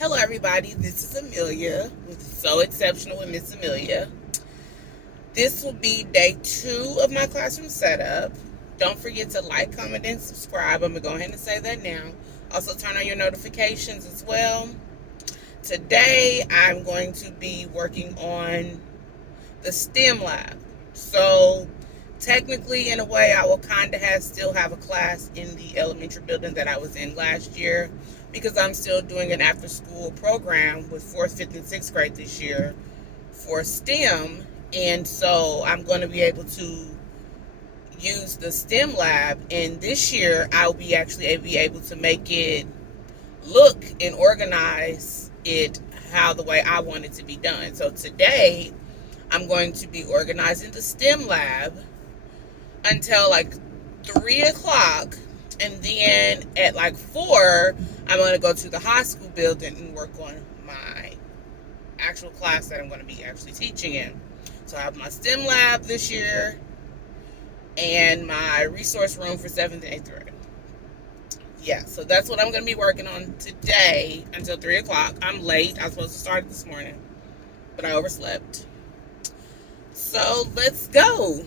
Hello, everybody. This is Amelia with So Exceptional with Miss Amelia. This will be day 2 of my classroom setup. Don't forget to like, comment, and subscribe. I'm going to go ahead and say that now. Also, turn on your notifications as well. Today, I'm going to be working on the STEM lab. So, technically, in a way, I will kind of still have a class in the elementary building that I was in last year because I'm still doing an after school program with 4th, 5th, and 6th grade this year for STEM. And so I'm going to be able to use the STEM lab. And this year, I'll be actually be able to make it look and organize it how the way I want it to be done. So today, I'm going to be organizing the STEM lab until like 3 o'clock. And then at like 4, I'm going to go to the high school building and work on my actual class that I'm going to be actually teaching in. So I have my STEM lab this year and my resource room for 7th and 8th grade. Yeah, so that's what I'm going to be working on today until 3 o'clock. I'm late. I was supposed to start this morning, but I overslept. So let's go.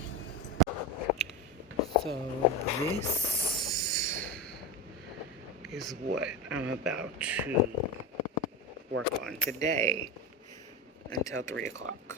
So this is what I'm about to work on today until 3 o'clock.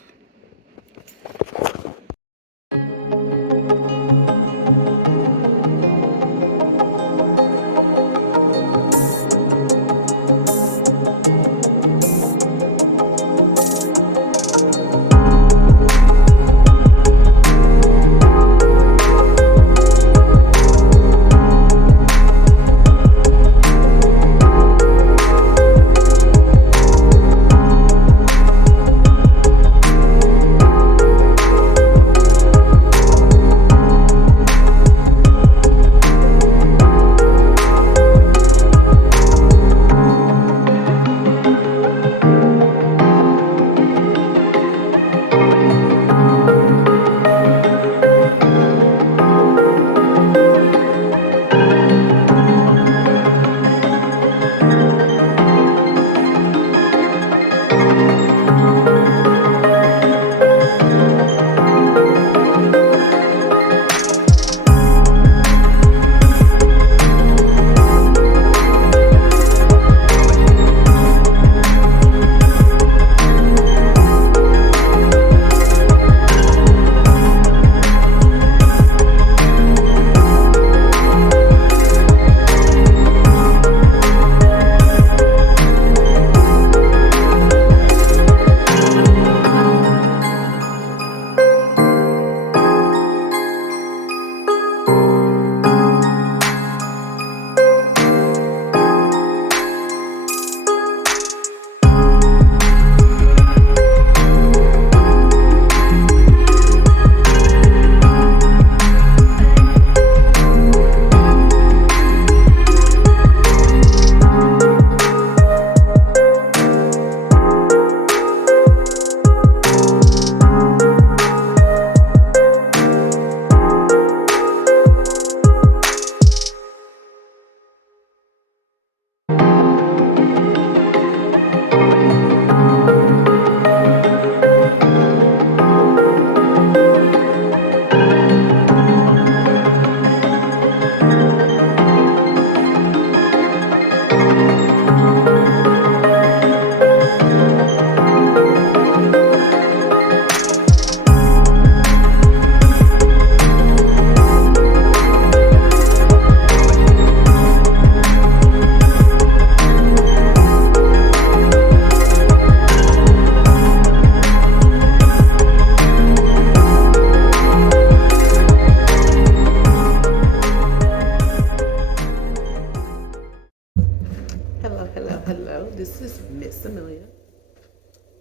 Hello. This is Miss Amelia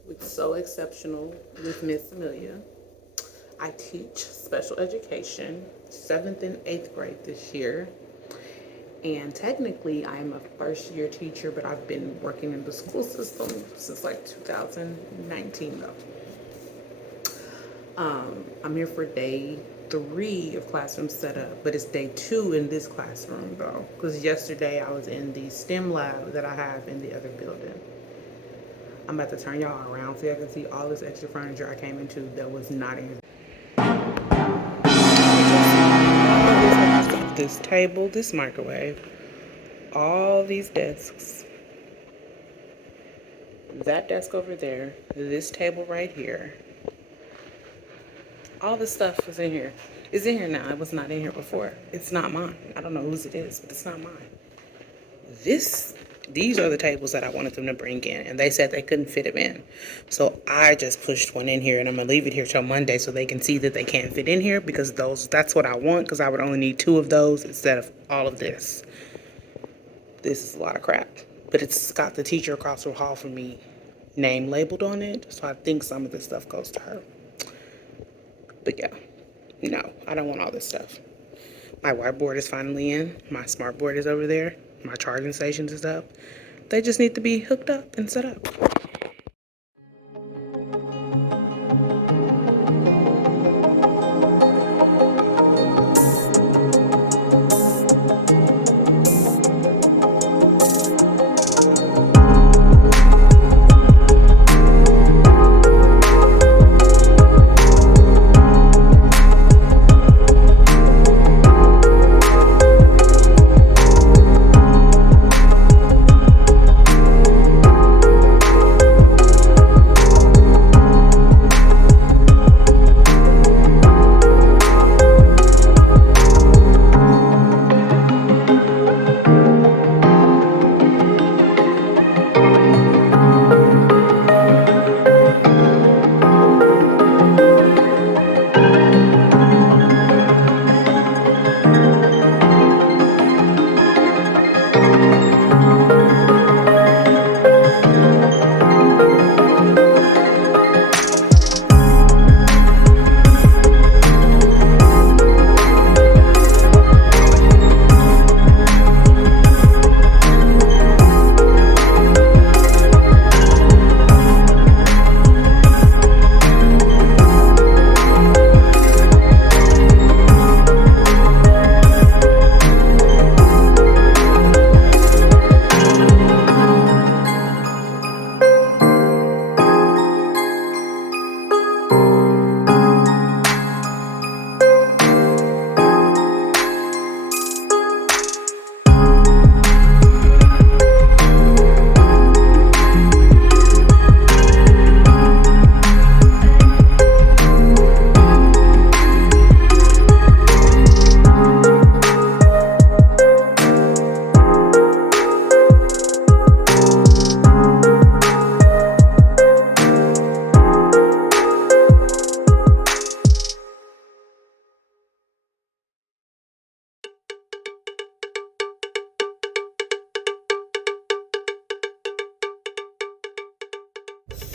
with So Exceptional with Miss Amelia. I teach special education, 7th and 8th grade this year. And technically, I'm a first year teacher, but I've been working in the school system since like 2019, though. I'm here for day 3 of classroom setup, but it's day 2 in this classroom, though, because yesterday I was in the STEM lab that I have in the other building. I'm about to turn y'all around so y'all can see all this extra furniture I came into that was not in. This table, this microwave, all these desks, that desk over there, this table right here. All this stuff is in here. It's in here now. It was not in here before. It's not mine. I don't know whose it is, but it's not mine. These are the tables that I wanted them to bring in, and they said they couldn't fit them in. So I just pushed one in here, and I'm gonna leave it here till Monday so they can see that they can't fit in here, because that's what I want, because I would only need 2 of those instead of all of this. This is a lot of crap, but it's got the teacher across the hall from me name labeled on it, so I think some of this stuff goes to her. But yeah, no, I don't want all this stuff. My whiteboard is finally in. My smart board is over there. My charging stations is up. They just need to be hooked up and set up.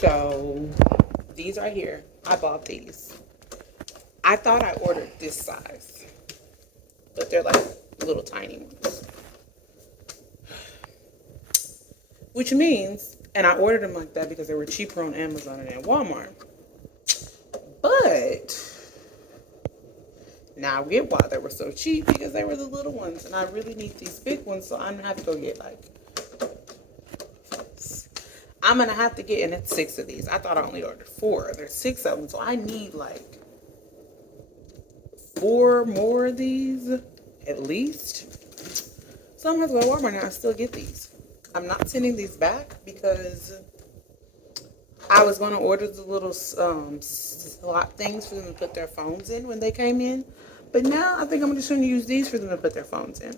So these are here. I bought these. I thought I ordered this size, but they're like little tiny ones. Which means, and I ordered them like that because they were cheaper on Amazon and at Walmart. But now I get why they were so cheap, because they were the little ones, and I really need these big ones, so I'm gonna have to go get like, I'm gonna have to get, and it's 6 of these. I thought I only ordered 4. There's 6 of them, so I need like 4 more of these at least. So I'm gonna have to go to Walmart now and still get these. I'm not sending these back because I was going to order the little slot things for them to put their phones in when they came in. But now I think I'm just going to use these for them to put their phones in.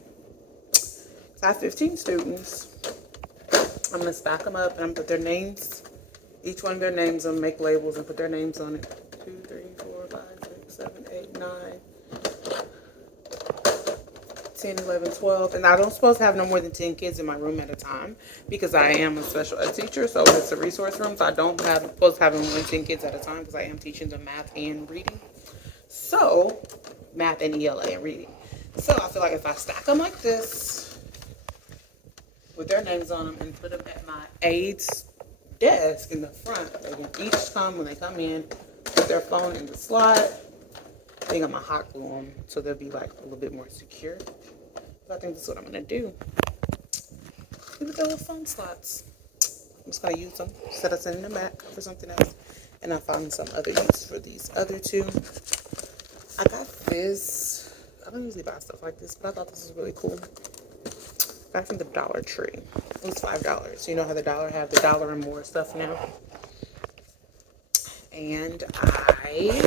So I have 15 students. I'm going to stack them up and I'm going to put their names, each one of their names, and make labels and put their names on it. 2, 3, 4, 5, 6, 7, 8, 9, 10, 11, 12. And I don't supposed to have no more than 10 kids in my room at a time because I am a special ed teacher. So it's a resource room. So I don't have supposed to have more than 10 kids at a time because I am teaching them math and reading. So math and ELA and reading. So I feel like if I stack them like this with their names on them and put them at my aides' desk in the front, they can each come when they come in, put their phone in the slot. I think I'm gonna hot glue them so they'll be like a little bit more secure. But I think that's what I'm gonna do. Look at the little phone slots. I'm just gonna use them, set us in the back for something else. And I found some other use for these other two. I got this. I don't usually buy stuff like this, but I thought this was really cool. Got from the Dollar Tree. It was $5. You know how the dollar have the dollar and more stuff now. And I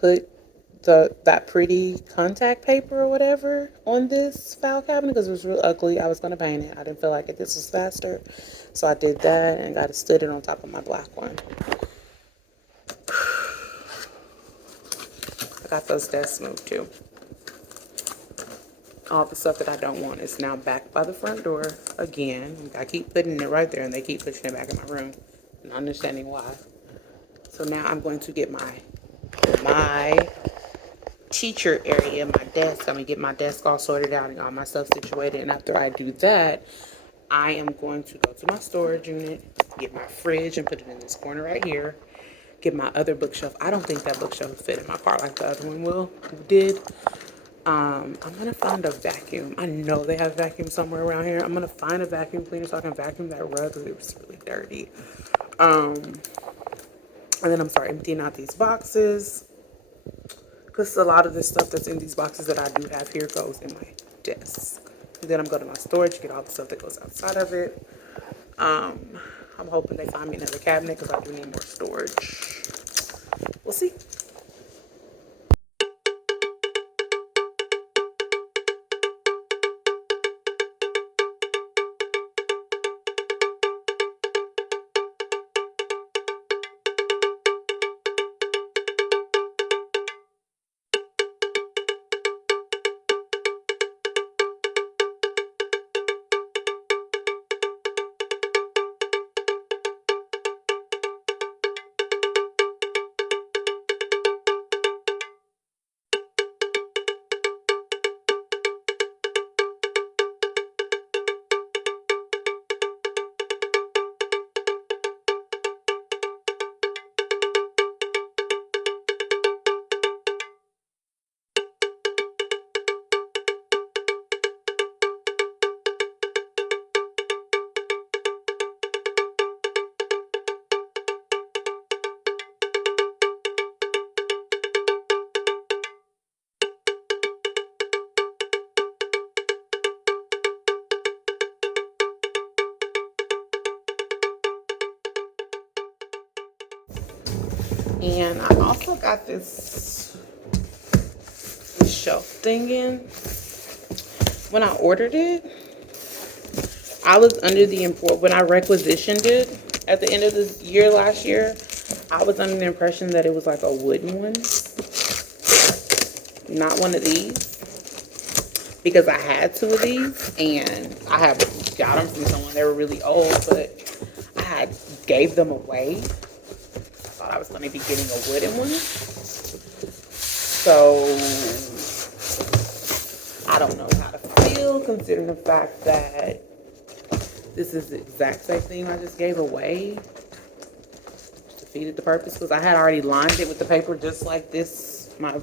put that pretty contact paper or whatever on this file cabinet because it was real ugly. I was gonna paint it. I didn't feel like it. This was faster, so I did that and got it stood it on top of my black one. I got those desks moved too. All the stuff that I don't want is now back by the front door again. I keep putting it right there and they keep pushing it back in my room, not understanding why. So now I'm going to get my teacher area, my desk. I'm gonna get my desk all sorted out and all my stuff situated. And after I do that, I am going to go to my storage unit, get my fridge and put it in this corner right here. Get my other bookshelf. I don't think that bookshelf will fit in my car like the other one did. I'm gonna find a vacuum. I know they have a vacuum somewhere around here. I'm gonna find a vacuum cleaner so I can vacuum that rug because it was really dirty. And then I'm start emptying out these boxes because a lot of this stuff that's in these boxes that I do have here goes in my desk. And then I'm going to my storage, get all the stuff that goes outside of it. I'm hoping they find me another cabinet because I do need more storage. We'll see. And I also got this shelf thing in. When I ordered it, I was under the when I requisitioned it at the end of this year last year, I was under the impression that it was like a wooden one, not one of these, because I had two of these and I have got them from someone. They were really old, but I had gave them away. I was going to be getting a wooden one. So I don't know how to feel considering the fact that this is the exact same thing I just gave away. Just defeated the purpose because I had already lined it with the paper just like this. My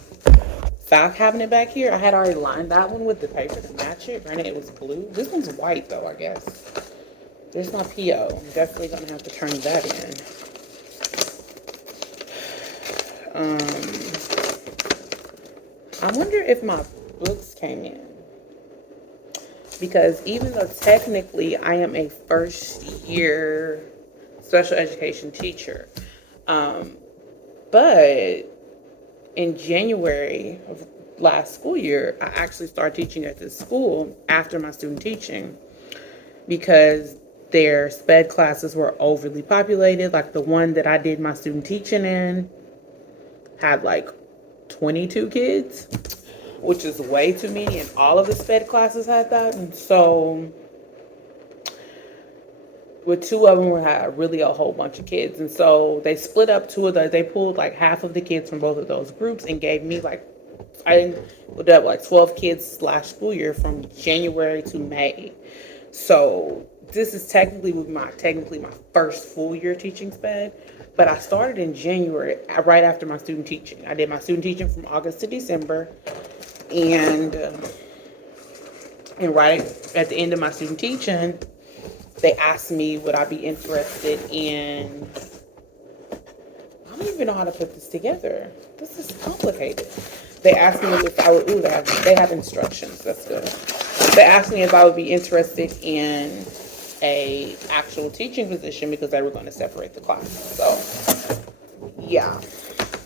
file cabinet back here, I had already lined that one with the paper to match it. Granted, it was blue. This one's white though, I guess. There's my PO. I'm definitely going to have to turn that in. I wonder if my books came in, because even though technically I am a first year special education teacher, but in January of last school year, I actually started teaching at this school after my student teaching because their SPED classes were overly populated. Like the one that I did my student teaching in had like 22 kids, which is way too many, and all of the SPED classes had that. And so with two of them we had really a whole bunch of kids, and so they split up two of those. They pulled like half of the kids from both of those groups and gave me like, I would have like 12 kids last school year from January to May. So this is technically my first full year teaching SPED. But I started in January, right after my student teaching. I did my student teaching from August to December. And And right at the end of my student teaching, they asked me would I be interested in, I don't even know how to put this together. This is complicated. They asked me if I would, ooh, they have instructions. That's good. They asked me if I would be interested in a actual teaching position because they were going to separate the class. So, yeah.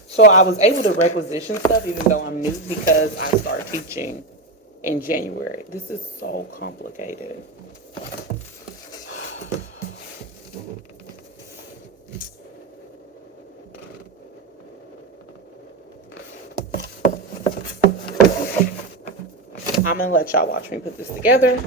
So I was able to requisition stuff even though I'm new because I started teaching in January. This is so complicated. I'm gonna let y'all watch me put this together.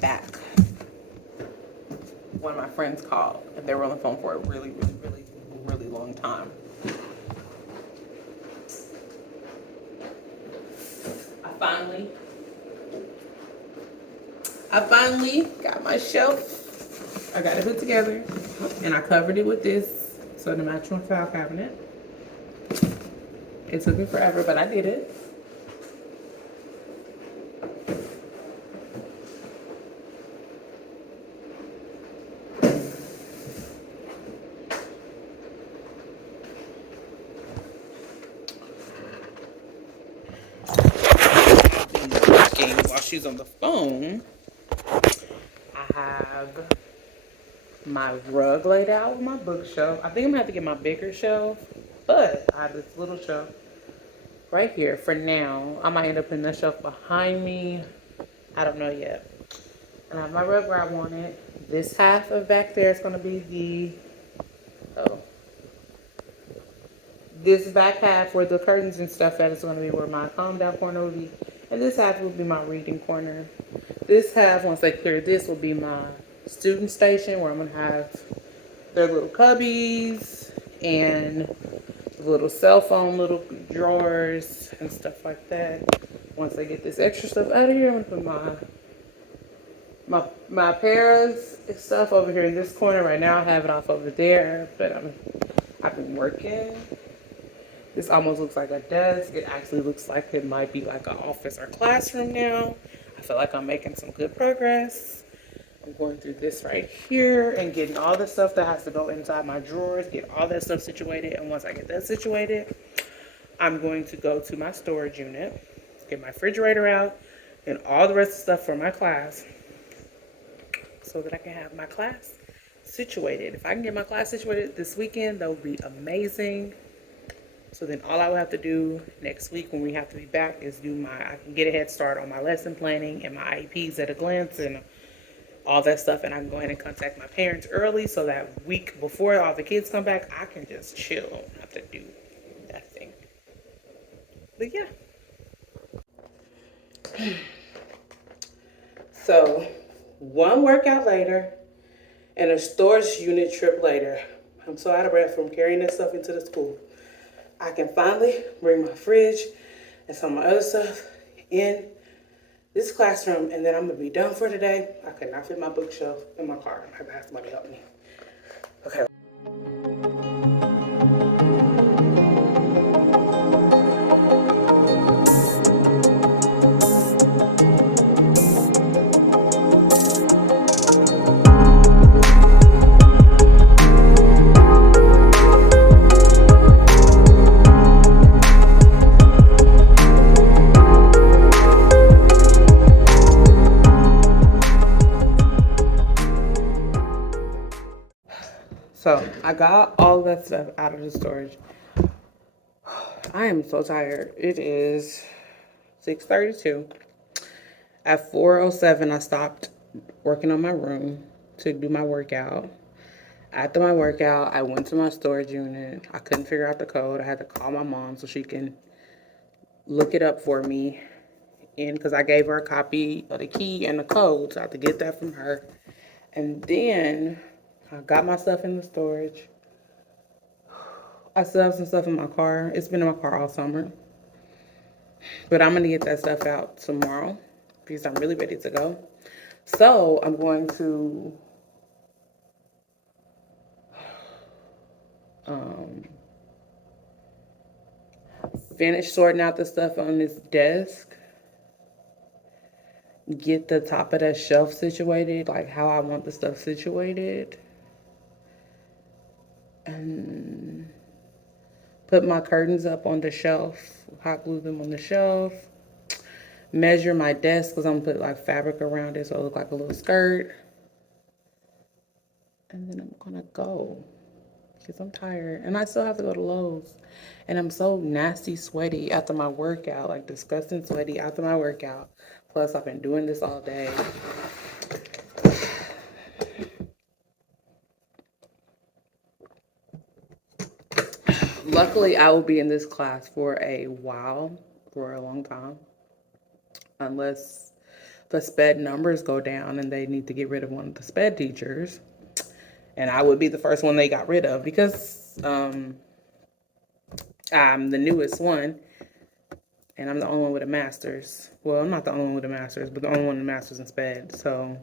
Back. One of my friends called and they were on the phone for a really long time. I finally got my shelf. I got it put together and I covered it with this so to match my file cabinet. It took me forever, but I did it. While she's on the phone, I have my rug laid out with my bookshelf. I think I'm gonna have to get my bigger shelf, but I have this little shelf right here for now. I might end up putting the shelf behind me. I don't know yet. And I have my rug where I want it. This half of back there is gonna be this back half where the curtains and stuff at is gonna be where my calm down corner will be. And this half will be my reading corner. This half, once they clear this, will be my student station where I'm gonna have their little cubbies and little cell phone, little drawers and stuff like that. once I get this extra stuff out of here, I'm gonna put my pairs and stuff over here in this corner. Right now I have it off over there, but I've been working. This almost looks like a desk. It actually looks like it might be like an office or classroom now. I feel like I'm making some good progress. I'm going through this right here and getting all the stuff that has to go inside my drawers, get all that stuff situated. And once I get that situated, I'm going to go to my storage unit, get my refrigerator out, and all the rest of the stuff for my class so that I can have my class situated. If I can get my class situated this weekend, that would be amazing. So then all I will have to do next week when we have to be back is I can get a head start on my lesson planning and my IEPs at a glance and all that stuff. And I can go ahead and contact my parents early so that week before all the kids come back, I can just chill. I don't have to do that thing. But yeah. So one workout later and a storage unit trip later. I'm so out of breath from carrying this stuff into the school. I can finally bring my fridge and some of my other stuff in this classroom, and then I'm gonna be done for today. I could not fit my bookshelf in my car. I'm gonna have somebody help me. Okay. So I got all that stuff out of the storage. I am so tired. It is 6:32. At 4:07, I stopped working on my room to do my workout. After my workout, I went to my storage unit. I couldn't figure out the code. I had to call my mom so she can look it up for me. And because I gave her a copy of the key and the code, so I had to get that from her. And then I got my stuff in the storage. I still have some stuff in my car. It's been in my car all summer. But I'm going to get that stuff out tomorrow because I'm really ready to go. So I'm going to finish sorting out the stuff on this desk. Get the top of that shelf situated, like how I want the stuff situated. And put my curtains up on the shelf, hot glue them on the shelf. Measure my desk because I'm gonna put like fabric around it so it look like a little skirt. And then I'm gonna go because I'm tired and I still have to go to Lowe's. And I'm so nasty sweaty after my workout, like disgusting sweaty after my workout. Plus I've been doing this all day. Luckily, I will be in this class for a while, for a long time, unless the SPED numbers go down and they need to get rid of one of the SPED teachers. And I would be the first one they got rid of because I'm the newest one and I'm the only one with a master's. Well, I'm not the only one with a master's, but the only one with a master's in SPED. So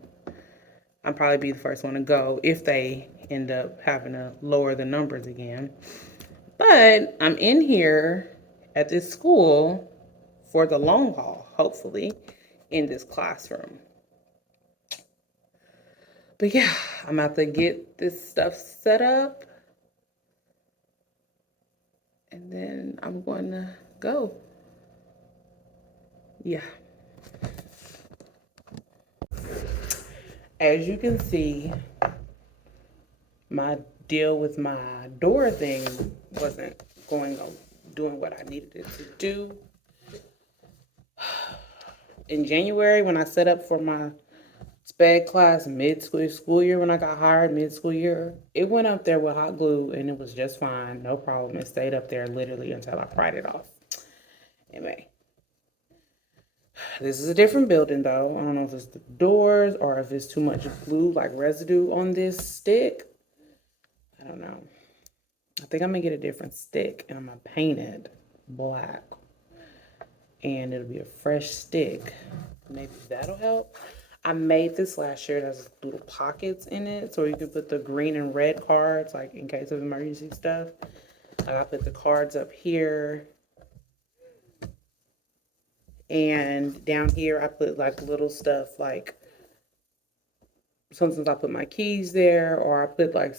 I'll probably be the first one to go if they end up having to lower the numbers again. But I'm in here at this school for the long haul, hopefully, in this classroom. But yeah, I'm about to get this stuff set up. And then I'm going to go. Yeah. As you can see, my deal with my door thing wasn't doing what I needed it to do. In January, when I set up for my SPED class mid-school year, when I got hired mid-school year, it went up there with hot glue and it was just fine, no problem. It stayed up there literally until I pried it off. Anyway, this is a different building though. I don't know if it's the doors or if it's too much glue, like residue on this stick. I don't know. I think I'm gonna get a different stick and I'm gonna paint it black. and it'll be a fresh stick. Maybe that'll help. I made this last year. It has little pockets in it, so you can put the green and red cards, like in case of emergency stuff. Like I put the cards up here, and down here I put like little stuff. Like sometimes I put my keys there, or I put like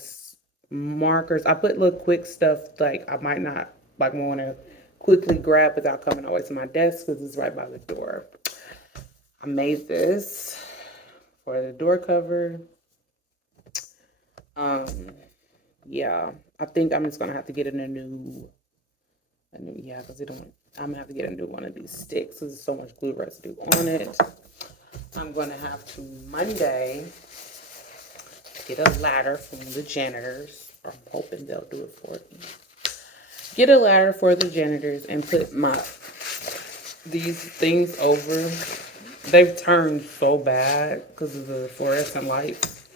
markers. I put little quick stuff like I might not like want to quickly grab without coming all the way to my desk because it's right by the door. I made this for the door cover. Yeah, I think I'm just gonna have to get in yeah, because I'm gonna have to get a new one of these sticks because there's so much glue residue on it. I'm gonna have to Monday get a ladder from the janitors. I'm hoping they'll do it for me. Get a ladder for the janitors and put these things over. They've turned so bad because of the fluorescent lights.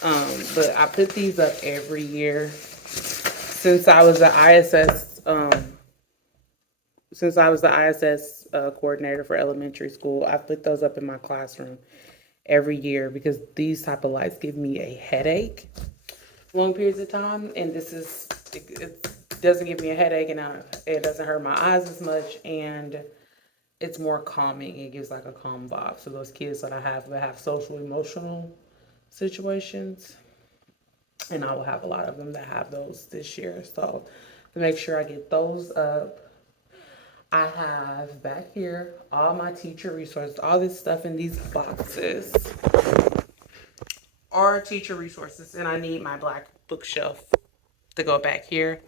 But I put these up every year since I was the ISS. Since I was the ISS coordinator for elementary school, I put those up in my classroom every year because these type of lights give me a headache long periods of time, and it doesn't give me a headache, and it doesn't hurt my eyes as much, and it's more calming. It gives like a calm vibe. So those kids that I have social emotional situations, and I will have a lot of them that have those this year. So to make sure I get those up, I have back here all my teacher resources, all this stuff in these boxes are teacher resources, and I need my black bookshelf to go back here.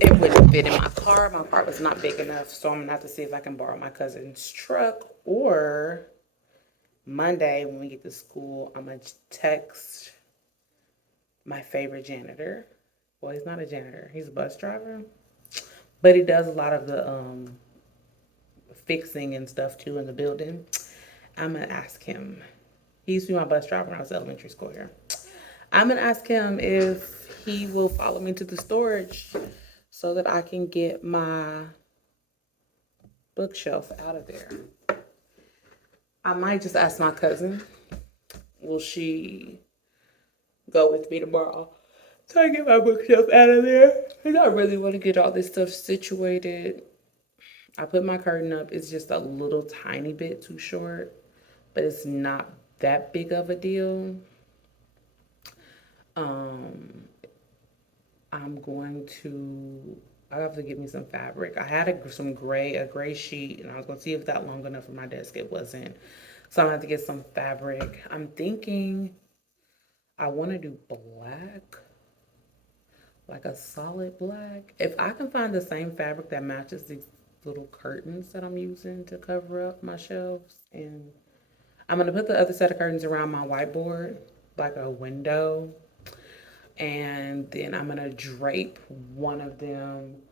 It wouldn't fit in my car. My car was not big enough, so I'm gonna have to see if I can borrow my cousin's truck, or Monday when we get to school, I'm gonna text my favorite janitor. Well, he's not a janitor, he's a bus driver, but he does a lot of the fixing and stuff too in the building. I'm gonna ask him. He used to be my bus driver when I was elementary school here. I'm gonna ask him if he will follow me to the storage so that I can get my bookshelf out of there. I might just ask my cousin, will she go with me tomorrow so I get my bookshelf out of there? And I really want to get all this stuff situated. I put my curtain up. It's just a little tiny bit too short, but it's not that big of a deal. I have to get me some fabric. I had a gray sheet, and I was gonna see if that long enough for my desk. It wasn't. So I'm gonna have to get some fabric. I'm thinking I wanna do black, like a solid black. If I can find the same fabric that matches these little curtains that I'm using to cover up my shelves, and I'm gonna put the other set of curtains around my whiteboard, like a window, and then I'm gonna drape one of them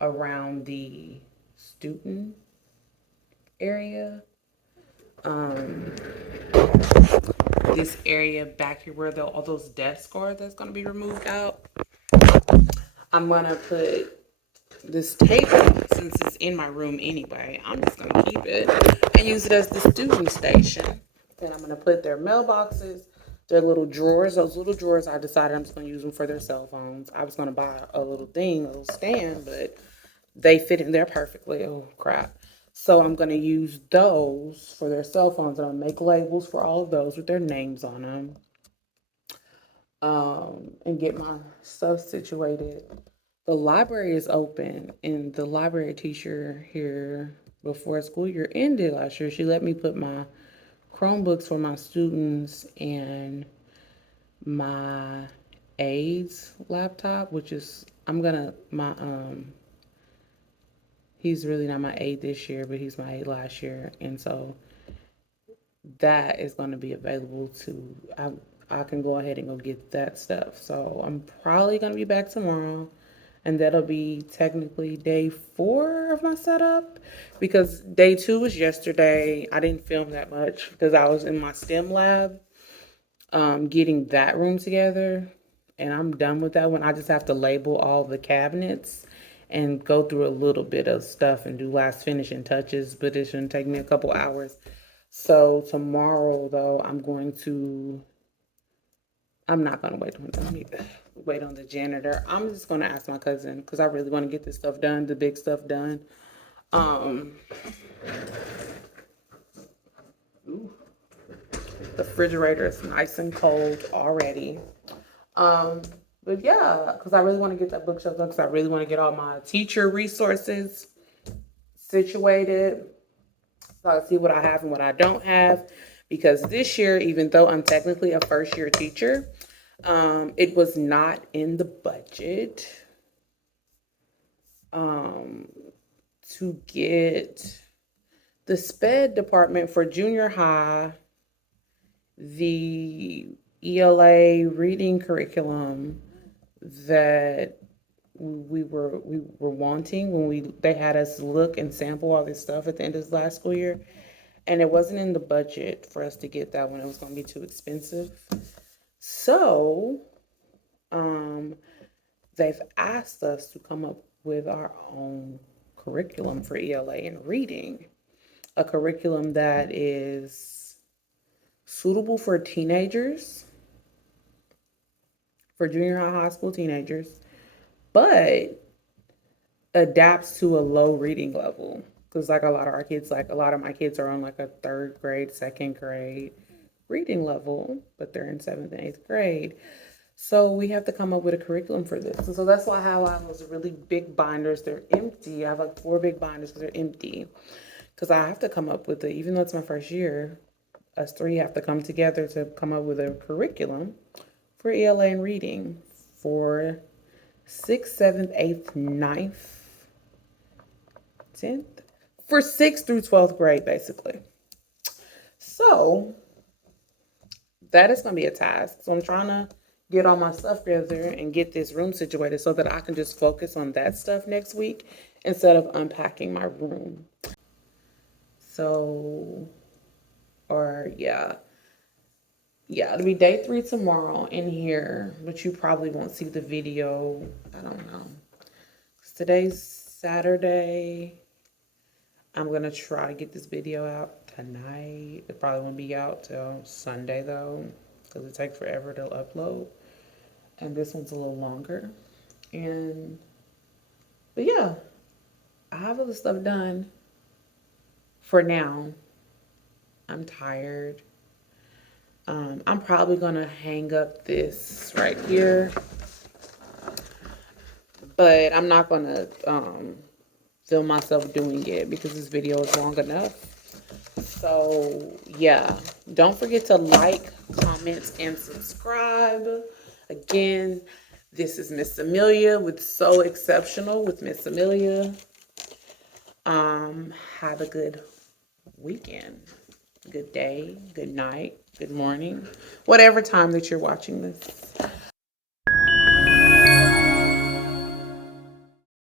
around the student area. This area back here where all those desks are that's gonna be removed out. I'm gonna put this table, since it's in my room anyway, I'm just gonna keep it and use it as the student station. Then I'm gonna put their mailboxes, their little drawers. Those little drawers, I decided I'm just gonna use them for their cell phones. I was gonna buy a little stand, but they fit in there perfectly. Oh crap. So I'm gonna use those for their cell phones, and I'll make labels for all of those with their names on them. And get my stuff situated. The library is open, and the library teacher here before school year ended last year, she let me put my Chromebooks for my students and my aide's laptop, which is he's really not my aide this year, but he's my aide last year, and so that is going to be available to I can go ahead and go get that stuff. So I'm probably going to be back tomorrow, and that'll be technically day 4 of my setup, because day 2 was yesterday. I didn't film that much because I was in my STEM lab getting that room together, and I'm done with that one. I just have to label all the cabinets and go through a little bit of stuff and do last finishing touches, but it shouldn't take me a couple hours. So tomorrow, though, I'm not gonna wait on the janitor. I'm just gonna ask my cousin because I really want to get this stuff done, the big stuff done. Um, the refrigerator is nice and cold already. Um, but yeah, because I really want to get that bookshelf done because I really want to get all my teacher resources situated so I can see what I have and what I don't have. Because this year, even though I'm technically a first year teacher, it was not in the budget to get the SPED department for junior high, the ELA reading curriculum that we were wanting when they had us look and sample all this stuff at the end of the last school year, and it wasn't in the budget for us to get that one. It was going to be too expensive. So, they've asked us to come up with our own curriculum for ELA and reading, a curriculum that is suitable for teenagers, for junior high school teenagers, but adapts to a low reading level. Because like a lot of my kids are on like a third grade, second grade reading level, but they're in seventh and eighth grade. So we have to come up with a curriculum for this. And so that's why I have all those really big binders. They're empty. I have like 4 big binders because they're empty. Because I have to come up with it, even though it's my first year, us 3 have to come together to come up with a curriculum for ELA and reading for 6th, 7th, 8th, 9th, 10th, for 6th through 12th grade, basically. So that is going to be a task. So I'm trying to get all my stuff together and get this room situated so that I can just focus on that stuff next week instead of unpacking my room. So, yeah, it'll be day 3 tomorrow in here, but you probably won't see the video. I don't know. Today's Saturday. I'm going to try to get this video out tonight. It probably won't be out till Sunday, though, because it takes forever to upload. And this one's a little longer. But yeah, I have all the stuff done for now. I'm tired. I'm probably going to hang up this right here. But I'm not going to film myself doing it because this video is long enough. So, yeah. Don't forget to like, comment, and subscribe. Again, this is Miss Amelia with So Exceptional with Miss Amelia. Have a good weekend. Good day, good night, good morning, whatever time that you're watching this.